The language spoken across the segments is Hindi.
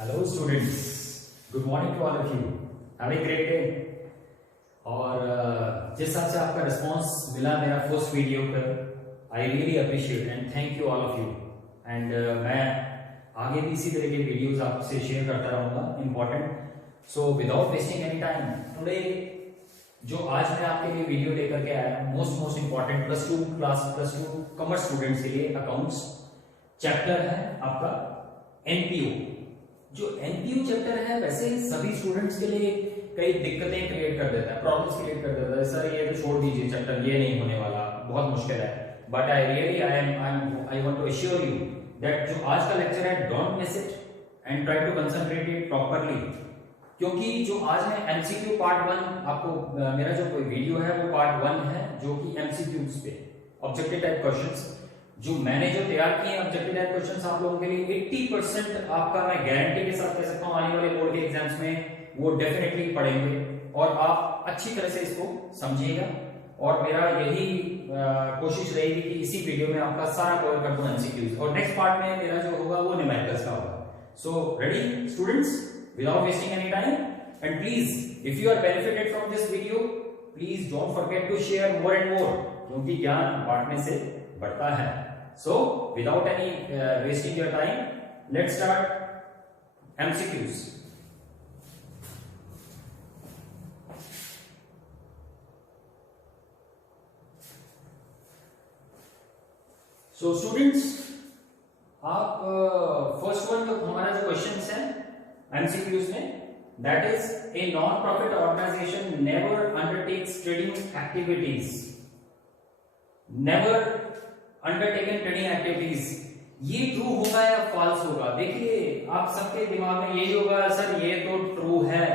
Hello students, good morning to all of you. Have a great day. और जिस हिसाब से आपका रिस्पांस मिला मेरा फर्स्ट वीडियो पर, I really appreciate and thank you all of you. And मैं आगे भी इसी तरह के वीडियोस आपसे शेयर करता रहूंगा important. So without wasting any time, today जो आज मैं आपके लिए वीडियो लेकर के आया हूं, most important plus two commerce students के लिए अकाउंट्स चैप्टर है आपका एनपीओ। जो एनपीओ चैप्टर है वैसे सभी स्टूडेंट्स के लिए कई दिक्कतें क्रिएट कर देता है, प्रॉब्लम्स क्रिएट कर देता है। सर ये तो छोड़ दीजिए चैप्टर, ये नहीं होने वाला, बहुत मुश्किल है। But I want to assure you that जो आज का लेक्चर है, don't miss it and try to concentrate it properly. क्योंकि जो आज मैं एमसीक्यू पार्ट 1 आपको मेरा जो कोई वीडियो है वो पार्ट 1 है, जो कि एमसीक्यूज पे ऑब्जेक्टिव टाइप क्वेश्चंस जो मैंने जो तैयार किए हैं ऑब्जेक्टिव टाइप क्वेश्चंस आप लोगों के लिए 80% आपका मैं गारंटी के साथ कह सकता हूं आने वाले बोर्ड के एग्जाम्स में वो डेफिनेटली पढ़ेंगे और आप अच्छी तरह से इसको समझिएगा। और मेरा यही कोशिश रहेगी कि इसी वीडियो में आपका सारा कवर कर दूं एमसीक्यूज, और नेक्स्ट पार्ट में मेरा जो होगा वो न्यूमेरिकल्स का होगा। So ready students, without wasting any time, and please if you are benefited from this video, please don't forget to share more and more, क्योंकि ज्ञान बांटने से बढ़ता है। So without any wasting your time, let's start MCQs. So students, आप फर्स्ट वन हमारा जो क्वेश्चन है MCQs में, that is a non-profit organization never undertakes trading activities. Never undertaken trading activities. ये ट्रू होगा या फॉल्स होगा? देखिए आप सबके दिमाग में यही होगा, सर ये तो ट्रू है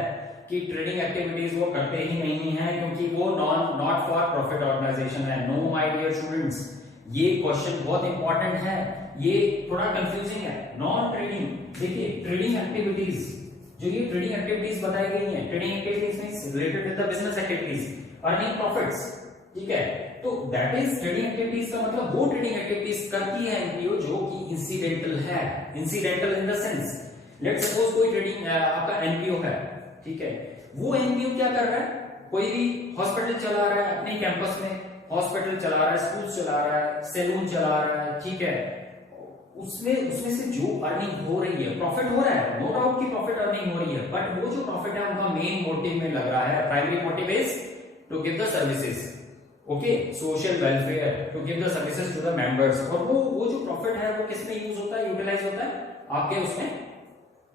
कि ट्रेडिंग एक्टिविटीज वो करते ही नहीं है क्योंकि वो नॉट फॉर प्रॉफिट ऑर्गेनाइजेशन है। नो माय डियर स्टूडेंट्स, ये क्वेश्चन बहुत इंपॉर्टेंट है, ये थोड़ा कंफ्यूजिंग है। नॉन ट्रेडिंग, देखिए ट्रेडिंग एक्टिविटीज, जो ये ट्रेडिंग एक्टिविटीज बताई गई हैं, trading activities means related with the business activities, earning profits, ठीक है। तो दैट इज ट्रेडिंग एक्टिविटीज का मतलब वो ट्रेडिंग एक्टिविटीज करती है एनपीओ जो कि इंसिडेंटल है। Incidental in the sense, let's suppose कोई ट्रेडिंग आपका एनपीओ है, ठीक है। वो एनपीओ क्या कर रहा है? कोई भी हॉस्पिटल चला रहा है अपने कैंपस में, हॉस्पिटल चला रहा है, स्कूल चला रहा है, सैलून चला रहा है, ठीक है। उसमें से जो अर्निंग हो रही है, प्रॉफिट हो रहा है, नो डाउट की प्रॉफिट अर्निंग हो रही है, बट वो जो प्रॉफिट है उनका मेन मोटिव में लग रहा है, primary motive is to give the services, okay, social welfare, to give the services to the members. और वो जो प्रॉफिट है वो किस में यूज होता है, यूटिलाइज होता है? आपके उसमें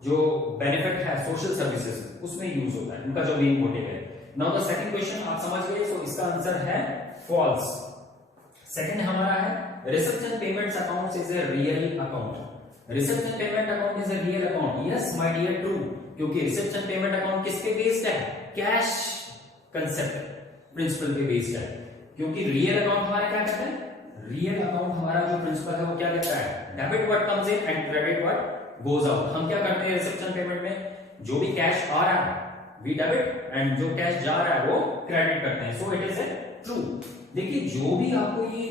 जो बेनिफिट है सोशल सर्विसेज उसमें यूज होता है, उनका जो मेन मोटिव है। नाउ द सेकंड क्वेश्चन आप समझ गए, सो इसका आंसर है फॉल्स। सेकंड हमारा है reception payments account is a real account. Reception payment account is a real account, yes my dear true, क्योंकि रिसेप्शन पेमेंट अकाउंट किस पे बेस्ड है? कैश कंसेप्ट प्रिंसिपल पे बेस्ड है। क्योंकि रियल अकाउंट हमारा क्या कहता है? रियल अकाउंट हमारा जो प्रिंसिपल है वो क्या कहता है? Debit what comes in and credit what goes out. हम क्या करते हैं रिसेप्शन पेमेंट में? जो भी कैश आ रहा है वी डेबिट एंड जो कैश जा रहा है वो क्रेडिट करते हैं। सो इट इज ए ट्रू। देखिए जो भी आपको ये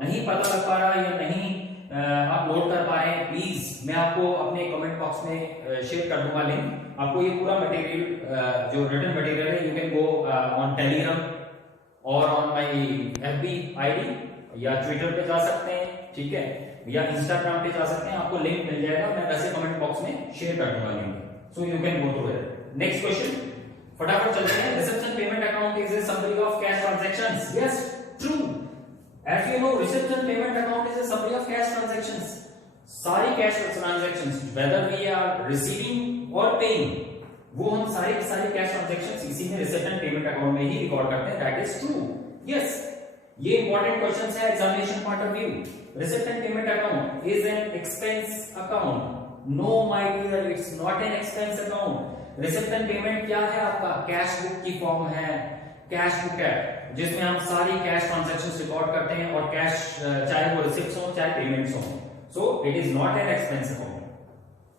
नहीं पता लग पा रहा या नहीं आप नोट कर पा रहे हैं, प्लीज मैं आपको अपने कमेंट बॉक्स में शेयर कर दूंगा लिंक। आपको ये पूरा मटेरियल जो रिटन मटेरियल है, you can go on Telegram और ऑन माय एफबी आईडी या ट्विटर पे जा सकते हैं, ठीक है, या इंस्टाग्राम पे जा सकते हैं, आपको लिंक मिल जाएगा, मैं वैसे कमेंट बॉक्स में शेयर कर दूंगा link, so you can go through it. Next question फटाफट चलते हैं। Reception payment account is A summary of cash transactions, yes true. As you know, reception payment account is a summary of cash transactions. सारी cash transactions, whether we are receiving or paying, वो हम सारी cash transactions इसी में reception payment account में ही रिकॉर्ड करते हैं। That is true. Yes, ये important questions है examination point of view. Reception payment account is an expense account. No, my dear, it's not an expense account. Reception payment क्या है? आपका कैश बुक की फॉर्म है, कैश बुक है जिसमें हम सारी कैश ट्रांजैक्शंस रिकॉर्ड करते हैं, और कैश चाहे वो रिसिप्ट्स हो चाहे पेमेंट्स हो। So it is not an expense account.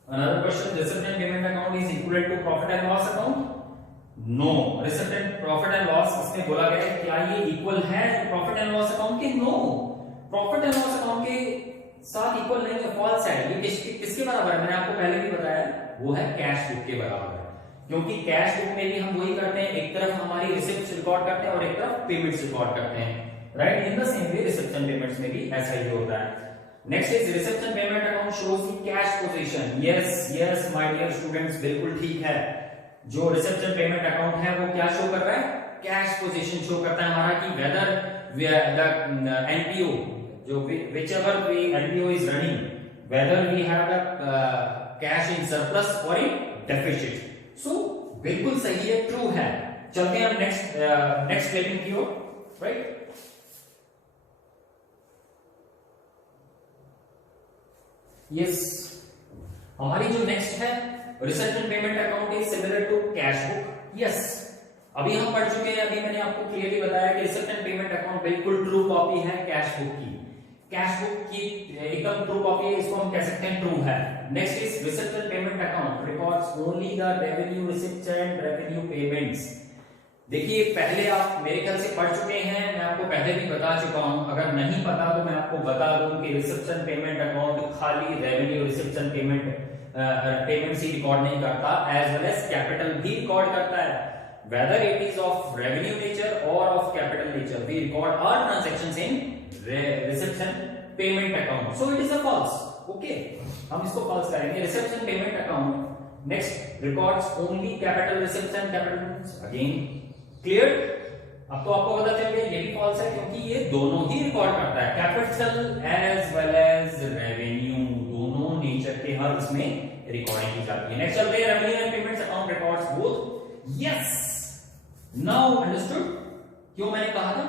Another question, receipt payment account is equal to profit and loss account? No, receipt profit and loss इसमें बोला गया है, क्या ये इक्वल है प्रॉफिट एंड लॉस अकाउंट के? No, profit and loss account के साथ इक्वल नहीं है, फॉल्स है। ये किसके बराबर है? मैंने आपको पहले भी बताया, वो है कैश बुक के बराबर है। क्योंकि कैश बुक में भी हम वही करते हैं, एक तरफ हमारी रिसिप्ट रिकॉर्ड करते हैं और एक तरफ पेमेंट्स रिकॉर्ड करते हैं, right. In the same way reception payments में भी ऐसा ही होता है। Next is reception payment account shows the cash position. Yes my dear students, बिल्कुल ठीक है। जो रिसेप्शन पेमेंट अकाउंट है वो क्या शो कर रहा है? कैश पोजीशन शो करता है हमारा, कि वेदर द एनपीओ, जो whichever way NPO is running, whether we have the cash in surplus or in deficit. So बिल्कुल सही है, ट्रू है। चलते हैं हम नेक्स्ट क्वेश्चन की ओर, राइट। यस, हमारी जो नेक्स्ट है reception payment account is similar to cash book. Yes, अभी हम पढ़ चुके हैं, अभी मैंने आपको क्लियरली बताया कि रिसेप्शन पेमेंट अकाउंट बिल्कुल ट्रू कॉपी है कैश बुक की। कैश बुक की एकदम ट्रू कॉपी है, इसको हम कह सकते हैं ट्रू है। Next is reception payment account records only the revenue receipts and revenue payments. देखिए, पहले आप मेरे ख्याल से पढ़ चुके हैं, मैं आपको पहले भी बता चुका हूं, अगर नहीं पता तो मैं आपको बता दूं कि रिसेप्शन पेमेंट अकाउंट खाली रेवेन्यू रिसिप्शन पेमेंट्स ही रिकॉर्ड नहीं करता, एज वेल एज कैपिटल भी रिकॉर्ड करता है। Whether it is of revenue nature or of capital nature, we record all transactions in reception payment account. So it is a false. Okay, हम इसको false करेंगे। Reception payment account next records only capital receipts and capital again clear। अब तो आपको पता चल गया ये भी false है, क्योंकि ये दोनों ही रिकॉर्ड करता है, capital as well as revenue, दोनों नेचर के हर इसमें रिकॉर्डिंग की जाती है। नेक्स्ट चलते हैं, revenue and payments account records both. Yes, now understood. क्यों मैंने कहा था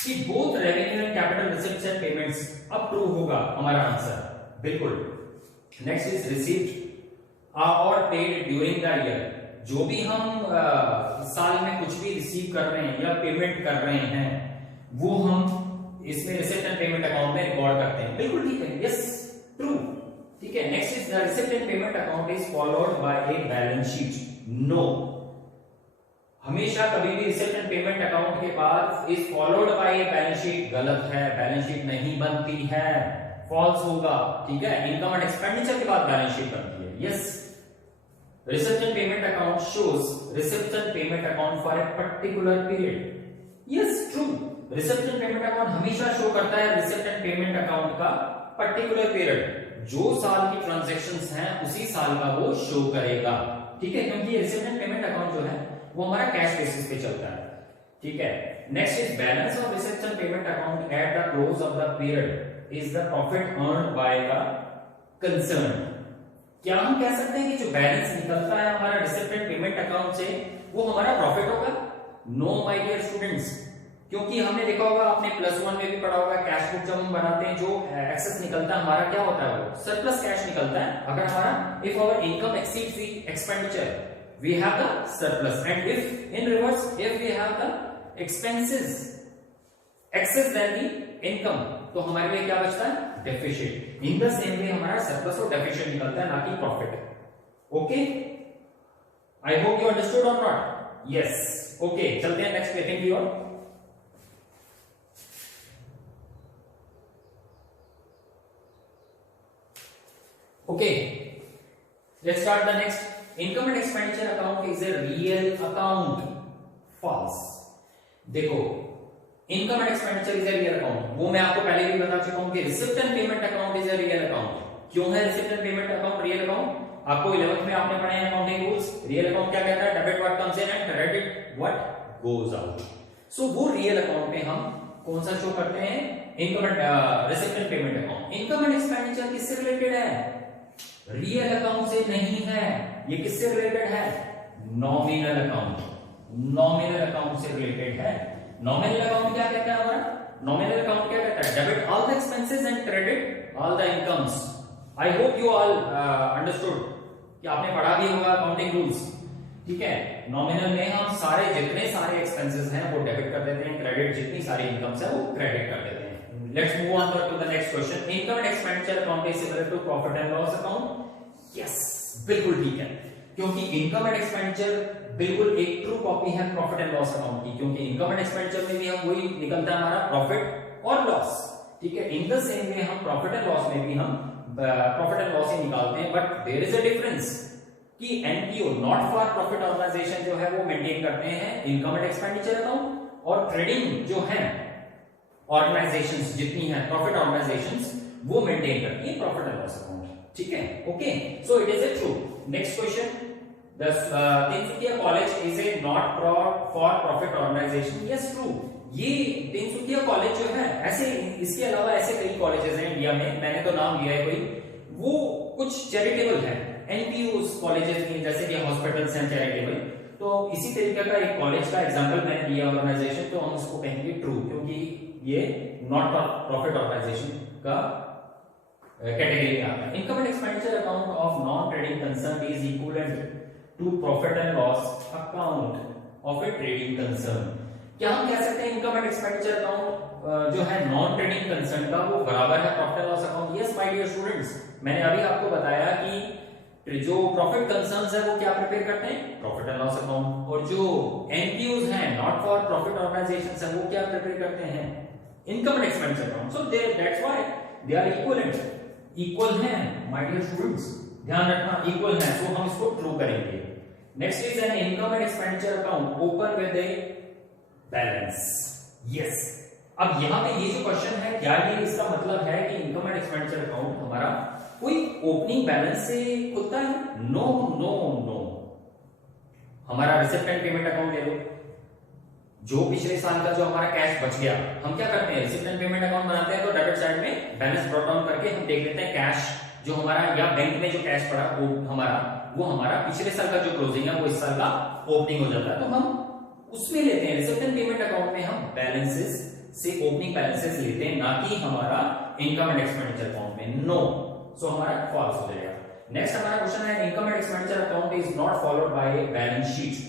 कि both revenue and capital receipts and payments, अब ट्रू होगा हमारा आंसर, बिल्कुल। नेक्स्ट इज रिसीव्ड और पेड ड्यूरिंग द ईयर। जो भी हम साल में कुछ भी रिसीव कर रहे हैं या पेमेंट कर रहे हैं, वो हम इसमें रिसिप्ट एंड पेमेंट अकाउंट में रिकॉर्ड करते हैं, बिल्कुल ठीक है। यस, ट्रू, ठीक है। Next is the receipt and payment account is followed by a balance sheet. No, हमेशा कभी भी रिसिप्ट एंड पेमेंट अकाउंट के बाद is followed by a balance sheet गलत है, बैलेंस शीट नहीं बनती है, फॉल्स होगा, ठीक है। इनकम एंड एक्सपेंडिचर के बाद बैलेंस शीट बनती है। Yes, receipt and payment account shows receipt and payment account for a particular period. Yes, true, receipt and payment account हमेशा शो करता है रिसिप्ट एंड पेमेंट अकाउंट का पर्टिकुलर पीरियड, जो साल की ट्रांजैक्शंस हैं उसी साल का वो शो करेगा, ठीक है। क्योंकि रिसिप्ट एंड पेमेंट अकाउंट जो है वो हमारा कैश बेसिस पे चलता है, ठीक है। Next is balance of receipt and payment account at the close of the period is the profit earned by the concern. क्या हम कह सकते हैं कि जो बैलेंस निकलता है हमारा रिसिप्ट एंड पेमेंट अकाउंट से, वो हमारा प्रॉफिट होगा? नो माय डियर स्टूडेंट्स, क्योंकि हमने देखा होगा, आपने +1 में भी पढ़ा होगा, कैश बुक जब हम बनाते हैं जो एक्सेस निकलता है हमारा क्या होता है? वो सरप्लस कैश निकलता है। अगर हमारा if our income exceeds the expenditure, we have the surplus, and if in reverse, if we have the expenses excess than the income, तो हमारे लिए क्या बचता है? Deficit. In the same way हमारा सरप्लस और डेफिशिट निकलता है, ना कि profit. Okay, I hope you understood or not? Yes, okay, चलते हैं नेक्स्ट क्वेश्चन की ओर। Okay, let's start the next. Income and expenditure account is a real account. False. देखो, income and expenditure is a real account, वो मैं आपको पहले भी बता चुका हूं कि receipt and payment account is a real account. क्यों है receipt and payment account real account? आपको 11th में आपने पढ़े हैं अकाउंटिंग रूल्स। रियल अकाउंट क्या कहता है? Debit what comes in and credit what goes out. So वो रियल अकाउंट में हम कौन सा शो करते हैं? Income and receipt and payment account. Income and expenditure किससे रिलेटेड है? रियल अकाउंट से नहीं है। ये किससे रिलेटेड है? Nominal account. नॉमिनल अकाउंट से रिलेटेड है। नॉमिनल अकाउंट क्या कहता है हमारा? नॉमिनल अकाउंट क्या कहता है? Debit all the expenses and credit all the incomes. I hope you all understood कि आपने पढ़ा भी होगा अकाउंटिंग रूल्स, ठीक है। नॉमिनल में हम सारे जितने सारे एक्सपेंसेस हैं वो डेबिट कर देते हैं, क्रेडिट जितनी सारी इनकम्स है वो क्रेडिट कर देते हैं। Let's move on to the next question. Income and expenditure account is similar to profit and loss account. Yes, बिल्कुल ठीक है, क्योंकि इनकम एंड एक्सपेंडिचर बिल्कुल एक ट्रू कॉपी है प्रॉफिट एंड लॉस अकाउंट की, क्योंकि इनकम एंड एक्सपेंडिचर में भी हम वही निकलता है हमारा प्रॉफिट और लॉस। ठीक है। इन द सेम वे हम प्रॉफिट एंड लॉस में भी हम प्रॉफिट एंड लॉस ही निकालते हैं, but there is a difference कि NPO not for profit organisation जो है वो मेंटेन करते हैं इनकम एंड एक्सपेंडिचर अकाउंट, और ट्रेडिंग जो है ऑर्गेनाइजेशंस जितनी हैं प्रॉफिट ऑर्गेनाइजेशंस वो मेंटेन करती हैं प्रॉफिट एंड लॉस अकाउंट, ठीक है। Okay, so it is a true. Next question, the Tinsukia college is a not for profit organisation, yes true. ये तिनसुकिया कॉलेज जो है, ऐसे इसके अलावा ऐसे कई कॉलेजेस हैं इंडिया में, मैंने तो नाम लिया है कोई, वो कुछ चैरिटेबल है, एनपीओ कॉलेजेस भी, जैसे कि हॉस्पिटल्स हैं चैरिटेबल, तो इसी तरीके का एक कॉलेज का एग्जांपल मैंने दिया ऑर्गेनाइजेशन, तो हम उसको कहेंगे ट्रू, क्योंकि ये नॉट प्रॉफिट ऑर्गेनाइजेशन का कैटेगरी में आता है। Income and expenditure account of non trading concern is equivalent to profit and loss account of a trading concern. क्या हम कह सकते हैं इनकम एंड एक्सपेंडिचर अकाउंट जो है नॉन ट्रेडिंग कंसर्न का वो बराबर है profit and loss account? Yes my dear students, मैंने अभी आपको बताया कि जो प्रॉफिट कंसर्न्स है वो क्या प्रिपेयर करते हैं, प्रॉफिट एंड लॉस अकाउंट, और जो एनपीओज हैं नॉट फॉर प्रॉफिट ऑर्गेनाइजेशंस है वो क्या प्रिपेयर करते हैं, income and expenditure account. So that's why they are equivalent, equal हैं माय डियर स्टूडेंट्स, ध्यान रखना इक्वल हैं, सो हम इसको ट्रू करेंगे। Next is an income and expenditure account open with a balance, yes. अब यहां पे ये जो क्वेश्चन है, क्या ये इसका मतलब है कि इनकम एंड एक्सपेंडिचर अकाउंट हमारा कोई ओपनिंग बैलेंस से खुलता है? No no no. हमारा रिसिप्ट एंड पेमेंट अकाउंट ले लो, जो पिछले साल का जो हमारा कैश बच गया, हम क्या करते हैं, रिसिप्ट एंड पेमेंट अकाउंट बनाते हैं, तो डेबिट साइड में बैलेंस ब्रॉट डाउन करके हम देख लेते हैं कैश जो हमारा या बैंक में जो कैश पड़ा वो हमारा पिछले साल का जो क्लोजिंग है वो इस साल का ओपनिंग हो जाता है, तो हम उसमें लेते हैं। रिसिप्ट एंड पेमेंट अकाउंट में हम बैलेंसेस से ओपनिंग बैलेंसेस लेते हैं, ना कि हमारा इनकम एंड एक्सपेंडिचर अकाउंट में, नो। सो हमारा फॉल्स हो जाएगा। नेक्स्ट हमारा क्वेश्चन है income and expenditure account is not followed by a balance sheet,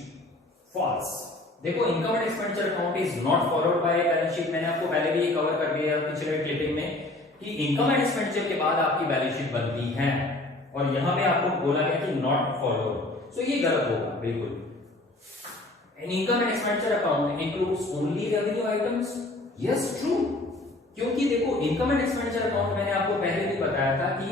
false. देखो income and expenditure account is not followed by a balance sheet, मैंने आपको पहले भी ये कवर कर दिया पिछले क्लिपिंग में कि इनकम एंड एक्सपेंडिचर के बाद आपकी बैलेंस शीट बनती है, और यहां पे आपको बोला गया कि नॉट फॉलोड, सो ये गलत होगा बिल्कुल। An income and expenditure account includes only revenue items, yes true, क्योंकि देखो इनकम एंड एक्सपेंडिचर अकाउंट मैंने आपको पहले भी बताया था कि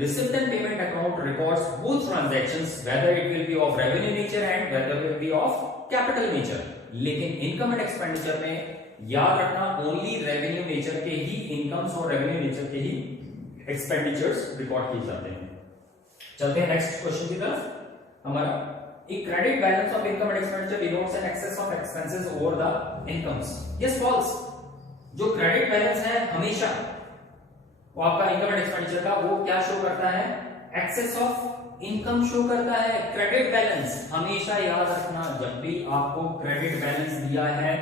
receipt and payment account records both transactions whether it will be of revenue nature and whether will be of capital nature, लेकिन इनकम एंड एक्सपेंडिचर में याद रखना ओनली रेवेन्यू नेचर के ही इनकम्स और रेवेन्यू नेचर के ही एक्सपेंडिचर्स रिकॉर्ड किए जाते हैं। चलते हैं नेक्स्ट क्वेश्चन की तरफ। हमारा A credit balance of income and expenditure denotes an excess of expenses over the incomes. Yes, false. जो क्रेडिट बैलेंस है हमेशा वो आपका इनकम एंड एक्सपेंडिचर का वो क्या शो करता है, एक्सेस ऑफ इनकम शो करता है। क्रेडिट बैलेंस हमेशा याद रखना, जब भी आपको क्रेडिट बैलेंस दिया है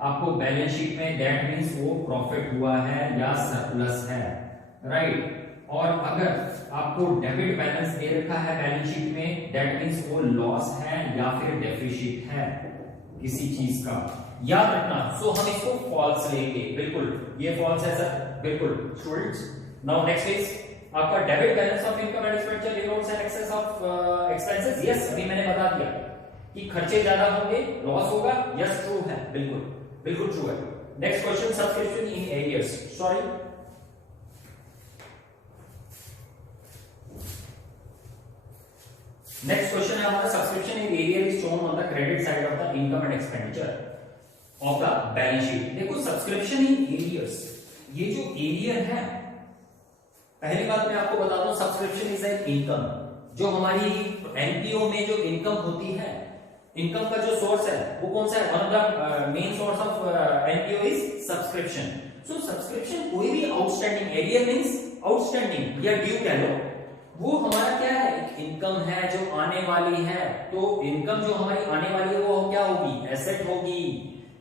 आपको बैलेंस शीट में, दैट मींस वो प्रॉफिट हुआ है या सरप्लस है, राइट। और अगर आपको डेबिट बैलेंस दे रखा है बैलेंस शीट में, दैट मींस वो लॉस है या फिर डेफिसिट है किसी चीज का, याद रखना। सो हम इसको फॉल्स लेंगे, बिल्कुल ये फॉल्स है सर, बिल्कुल स्टूडेंट्स। नाउ नेक्स्ट इज आपका debit balance of income and expenditure denotes an excess of expenses, yes अभी मैंने बता दिया कि खर्चे ज्यादा होंगे लॉस होगा, यस ट्रू है, बिल्कुल बिल्कुल ट्रू है। Next question, subscription in arrears, sorry next question है हमारा subscription in arrear is shown on the credit side of the income and expenditure of the balance sheet. देखो सब्सक्रिप्शन इन एरियर्स, ये जो एरियर है, पहली बात मैं आपको बता दूं सब्सक्रिप्शन इज एन इनकम, जो हमारी एनपीओ में जो इनकम होती है, इनकम का जो सोर्स है वो कौन सा है, one of the main source of NPO is subscription. So subscription कोई भी आउटस्टैंडिंग, एरियर मींस आउटस्टैंडिंग या ड्यू कह लो, वो हमारा क्या है, एक इनकम है जो आने वाली है, तो इनकम जो हमारी आने वाली है वो क्या होगी, एसेट होगी,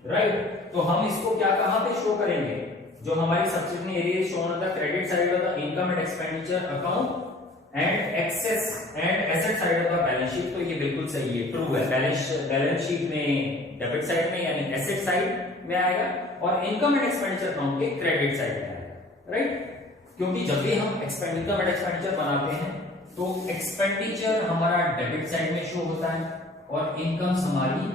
राइट। तो हम इसको क्या कहां पे शो करेंगे, जो हमारी subscription area shown on the credit side of the income and expenditure account and excess and asset side of the balance sheet, तो ये बिल्कुल सही है, ट्रू है। बैलेंस शीट में डेबिट साइड में यानी एसेट साइड में आएगा, और इनकम एंड एक्सपेंडिचर अकाउंट के क्रेडिट साइड में आएगा, राइट। क्योंकि जब भी हम इनकम एंड एक्सपेंडिचर बनाते हैं तो एक्सपेंडिचर हमारा डेबिट साइड में शो होता है और इनकम्स हमारी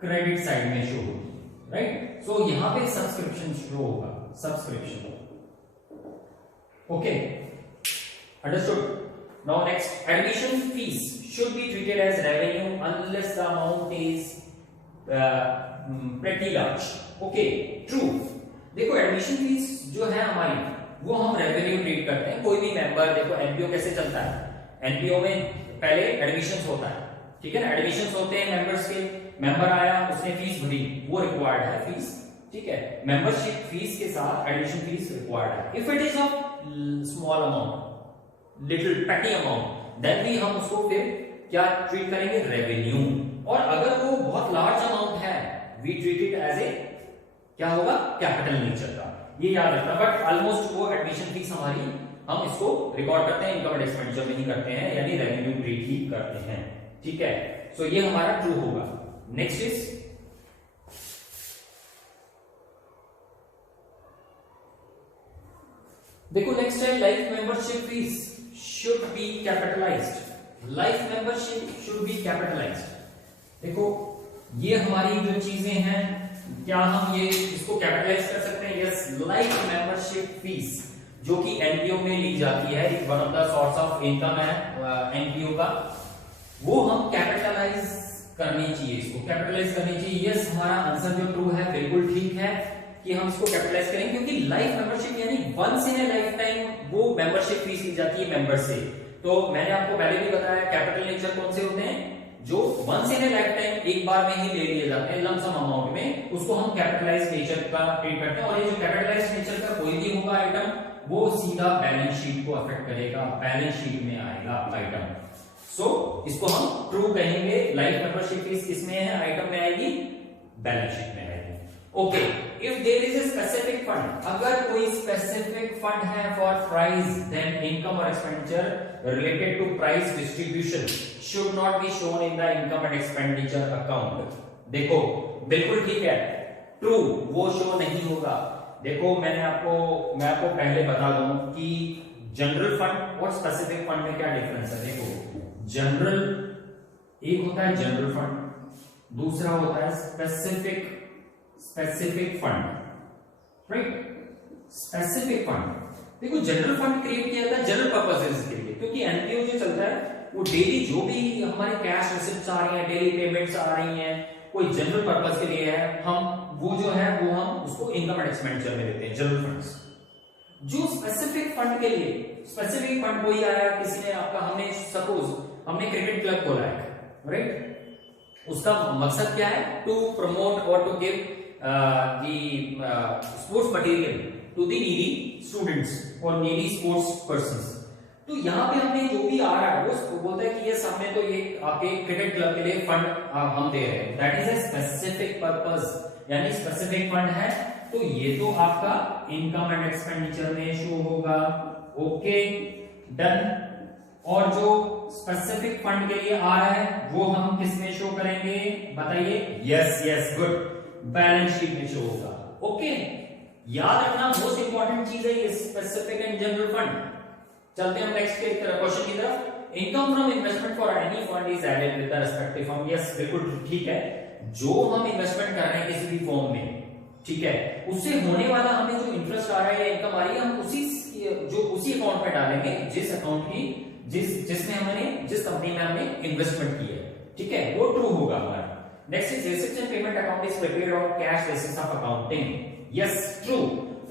क्रेडिट साइड में शो होती है, राइट। सो यहां पे सब्सक्रिप्शन शो होगा, subscription. Okay, understood. Now next, admission fees should be treated as revenue unless the amount is pretty large. Okay, true। देखो एडमिशन फीस जो है हमारी वो हम रेवेन्यू ट्रीट करते हैं। कोई भी मेंबर, देखो एनपीओ कैसे चलता है, एनपीओ में पहले एडमिशन होता है, ठीक है ना, एडमिशन होते हैं मेंबर्स के, मेंबर आया उसने फीस भरी, वो रिक्वायर्ड है फीस, ठीक है। मेंबरशिप फीस के साथ एडमिशन फीस रिक्वायर्ड है। If it is of small amount, little पेटी अमाउंट, देन भी हम उसको फिर क्या ट्रीट करेंगे, रेवेन्यू। और अगर वो बहुत लार्ज अमाउंट है, we treat it as a क्या होगा, कैपिटल नेचर का, ये याद रखना। बट ऑलमोस्ट वो एडमिशन फीस हमारी, हम इसको रिकॉर्ड करते हैं, इनकम एंड एक्सपेंडिचर में ही करते हैं, यानी रेवेन्यू ट्रीट ही करते हैं, ठीक है। सो ये हमारा ट्रू होगा। नेक्स्ट इज, देखो नेक्स्ट है, life membership fees should be capitalised. Life membership should be capitalised. देखो ये हमारी जो चीजें हैं, क्या हम ये इसको कैपिटलाइज कर सकते हैं? यस, लाइफ मेंबरशिप फीस जो कि एनपीओ में ली जाती है, एक one of the source of income है एनपीओ का, वो हम कैपिटलाइज करनी चाहिए, इसको कैपिटलाइज करनी चाहिए। यस, हमारा आंसर जो ट्रू है बिल्कुल ठीक है कि हम इसको कैपिटलाइज करेंगे, क्योंकि लाइफ मेंबरशिप यानी once in a life time वो मेंबरशिप फीस ली जाती है मेंबर से। तो मैंने आपको पहले भी बताया कैपिटल नेचर कौन से होते हैं, जो once in a life time एक बार में ही ले लिए जाते हैं लमसम अमाउंट में, उसको हम कैपिटलाइज नेचर का ट्रीट करते हैं। और ये जो कैपिटलाइज नेचर का कोई भी होगा आइटम, वो सीधा बैलेंस शीट को अफेक्ट करेगा, बैलेंस शीट में आएगा आइटम। सो इसको हम ट्रू कहेंगे। लाइफ मेंबरशिप फीस किसमें है, आइटम में आएगी, बैलेंस शीट में आएगी। Okay, if there is a specific fund, अगर कोई स्पेसिफिक फंड है फॉर प्राइस, देन इनकम और expenditure related to prize distribution should not be shown in the income and expenditure account. देखो बिल्कुल ठीक है, ट्रू, वो शो नहीं होगा। देखो मैं आपको पहले बता दूं कि जनरल फंड और स्पेसिफिक फंड में क्या डिफरेंस है। देखो जनरल, एक होता है जनरल फंड, दूसरा होता है specific fund, right. Specific fund, देखो जनरल फंड क्रिएट किया था जनरल पर्पसेस के लिए, क्योंकि एनपीओ जो चलता है वो डेली जो भी हमारे कैश रिसिप्ट्स आ रही हैं, डेली पेमेंट्स आ रही हैं, कोई जनरल पर्पस के लिए है, हम वो जो है वो हम उसको इनकम एंड एक्सपेंडिचर में देते हैं, जनरल फंड्स। जो स्पेसिफिक फंड के लिए, स्पेसिफिक फंड कोई आया, किसी ने आपका, हमने सपोज हमने क्रिकेट क्लब खोला है, राइट, उसका मकसद क्या है, टू प्रमोट और to give sports material to the needy students और नीडी स्पोर्ट्स पर्संस। तो यहाँ पे हमने जो भी आ रहा है वो बोलता है कि ये सामने तो ये आपके क्रिकेट क्लब के लिए फंड हम दे रहे हैं, that is a specific purpose, यानी स्पेसिफिक फंड है, तो ये तो आपका इनकम एंड एक्सपेंडिचर में शो होगा। Okay done. और जो स्पेसिफिक फंड के लिए आ रहा है वो हम किस में शो करेंगे, बताइए। Yes yes good, balance sheet में शो होगा। ओके, याद रखना मोस्ट इंपॉर्टेंट चीज है ये स्पेसिफिक एंड जनरल फंड। चलते हैं हम नेक्स्ट के क्वेश्चन की तरफ। Income from investment for any fund is added with the respective firm. Yes बिल्कुल ठीक है, जो हम इन्वेस्टमेंट कर रहे हैं किसी भी फॉर्म में, ठीक है, उससे होने वाला हमें जो इंटरेस्ट आ रहा है या इनकम आ रही है, हम उसी अकाउंट में डालेंगे जिस अकाउंट की जिस कंपनी में हमने इन्वेस्टमेंट की है, ठीक है, वो ट्रू होगा हमारा। Next is receipt and payment account is prepared on cash basis of accounting. Yes true,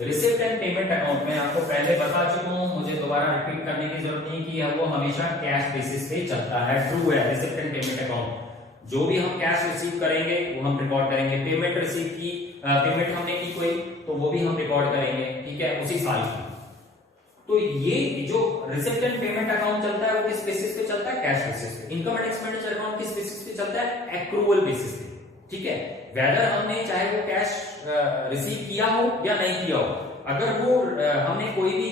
receipt and payment account में आपको पहले बता चुका हूं, मुझे दोबारा रिपीट करने की जरूरत नहीं कि वो हमेशा कैश बेसिस पे चलता है। ट्रू है, रिसिप्ट एंड पेमेंट अकाउंट, जो भी हम कैश रिसीव करेंगे वो हम रिकॉर्ड करेंगे। पेमेंट रिसीव की, पेमेंट हमने की कोई, तो वो भी हम रिकॉर्ड करेंगे, ठीक है, उसी साल की। तो ये जो रिसिप्ट एंड पेमेंट अकाउंट चलता है वो किस बेसिस पे चलता है, कैश बेसिस पे। इनकम एंड एक्सपेंडिचर अकाउंट किस बेसिस पे चलता है, एक्रूअल बेसिस पे, ठीक है। वेदर हमने चाहे वो कैश रिसीव किया हो या नहीं किया हो, अगर वो हमने कोई भी